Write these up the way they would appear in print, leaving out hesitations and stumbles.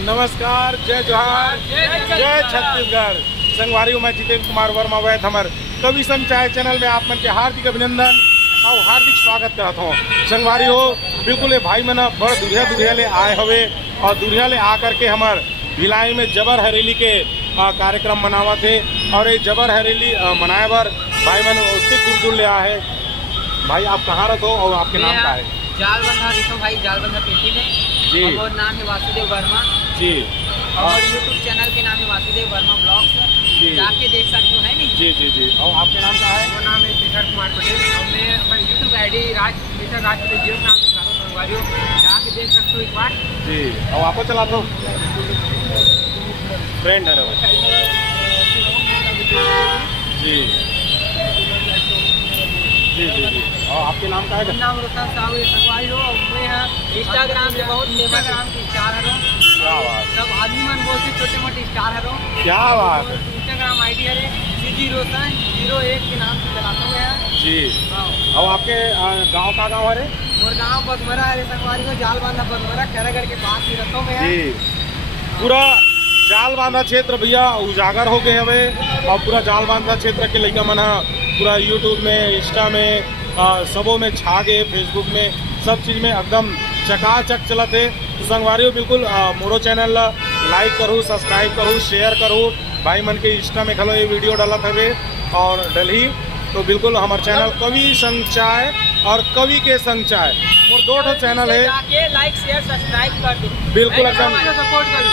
नमस्कार, जय जोहार, जय छत्तीसगढ़। संगवारी मैं जितेंद्र कुमार वर्मा वैद हमर कवि संचाय चैनल में आप मन के हार्दिक अभिनंदन और हार्दिक स्वागत करता हूँ। संगवारी हो बिल्कुल भाई मन बड़ दुरिया ले आए हवे और दुरिया ले आकर के हमार भिलाई में जबर हरेली के कार्यक्रम मनावा थे और ये जबर हरेली मनाए बर भाई मन उससे दूर ले आए है। भाई आप कहाँ रहते हो और आपके नाम क्या है? जालबंधा रितो भाई, जालबंधा पेटी में जी। और नाम है वासुदेव वर्मा जी। और यूट्यूब चैनल के नाम है वासुदेव वर्मा ब्लॉग्स जी, जाके देख सकते हो है नहीं जी जी जी। और आपके नाम क्या है? वो नाम है शेखर कुमार पटेल और मैं अपना यूट्यूब आईडी राज पटेल नाम से जाके देख सकते हो एक बार जी। और आपको चला दो फ्रेंड है जी जी जी जी। और आपके नाम का है? नाम रोशन साहू संगवारी हो। मैं इंस्टाग्राम पे बहुत इंस्टाग्राम के स्टार है। क्या बात, सब आदमी मन बोलते छोटे मोटे स्टार है। क्या बात है। इंस्टाग्राम आईडी है सीजी रोशन 01 के नाम से चलाता हूँ यार जी। और आपके गांव का गांव है? और गांव बगमरा है संगवारी को, जालबांधा बगमरा खैरागढ़ के पास ही रहता हूँ जी। पूरा जालबांधा क्षेत्र भैया उजागर हो गए हवे और पूरा जालबांधा क्षेत्र के लड़का मन पूरा यूट्यूब में, इंस्टा में, सबों में छा गए, फेसबुक में, सब चीज़ में एकदम चकाचक चलत है। तो संगवारी बिल्कुल मोरो चैनल लाइक करूँ, सब्सक्राइब करूँ, शेयर करूँ। भाई मन के इंस्टा में खलो ये वीडियो डालत है और डलही तो बिल्कुल हमारे चैनल कवि संचाय और कवि के संचाय और दो चैनल है। लाइक शेयर सब्सक्राइब कर दो, बिल्कुल एकदम सपोर्ट करूँ,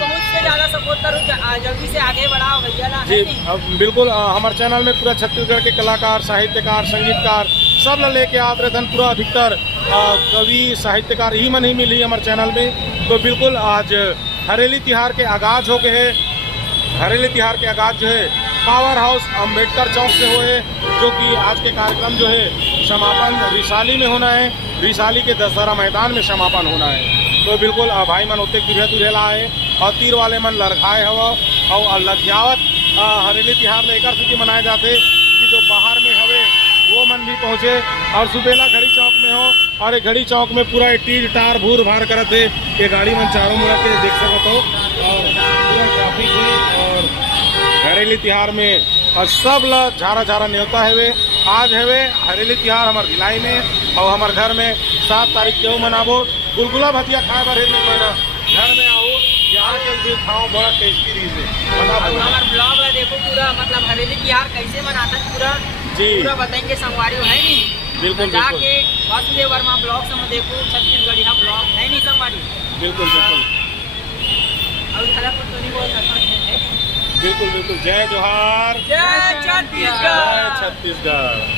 बहुत से ज़्यादा सपोर्ट करूँ, जल्दी से आगे बढ़ाओ भैया जी। बिल्कुल हमारे चैनल में पूरा छत्तीसगढ़ के कलाकार, साहित्यकार, संगीतकार सब लेके आते रहते हैं। पूरा अधिकतर कवि साहित्यकार ही मन ही मिली हमारे चैनल में। तो बिल्कुल आज हरेली तिहार के आगाज हो गए है। हरेली तिहार के आगाज जो है पावर हाउस अम्बेडकर चौक से हुए, जो कि आज के कार्यक्रम जो है समापन रिसाली में होना है। रिसाली के दशहरा मैदान में समापन होना है। तो बिल्कुल भाई मन उतने दुरिया लाए और तीर वाले मन लड़खाए हवा और लखियावत हरेली तिहार लेकर स्थिति मनाए जाते कि जो बाहर में हवे वो मन भी पहुँचे और सुबेला घड़ी चौक में हो और ये घड़ी चौक में पूरा टीर टार भूर भार करते ये गाड़ी मन चारों मुड़ा के देख सकते हो और पूरा ट्रैफिक है। और हरेली तिहार में और सब झारा झारा न्योता है आज है हरेली तिहार हमारे भिलाई में और हमारे घर में 7 तारीख क्यों मनाबो गुलगुला भतिया खाए बर घर में आओ यहाँ के खाओ बड़ा टेस्टी चीज है। हमारा ब्लॉग है देखो पूरा, मतलब हरेली तिहार कैसे मनाता है पूरा जी, पूरा बताएंगे संगवारी है नहीं। बिल्कुल जाके वासुदेव वर्मा ब्लॉग से देखो, छत्तीसगढ़ी ब्लॉग है नहीं संगवारी। बिल्कुल बिल्कुल तो नहीं बोल सकते। बिल्कुल बिल्कुल। जय जोहार, जय छत्तीसगढ़, जय छत्तीसगढ़।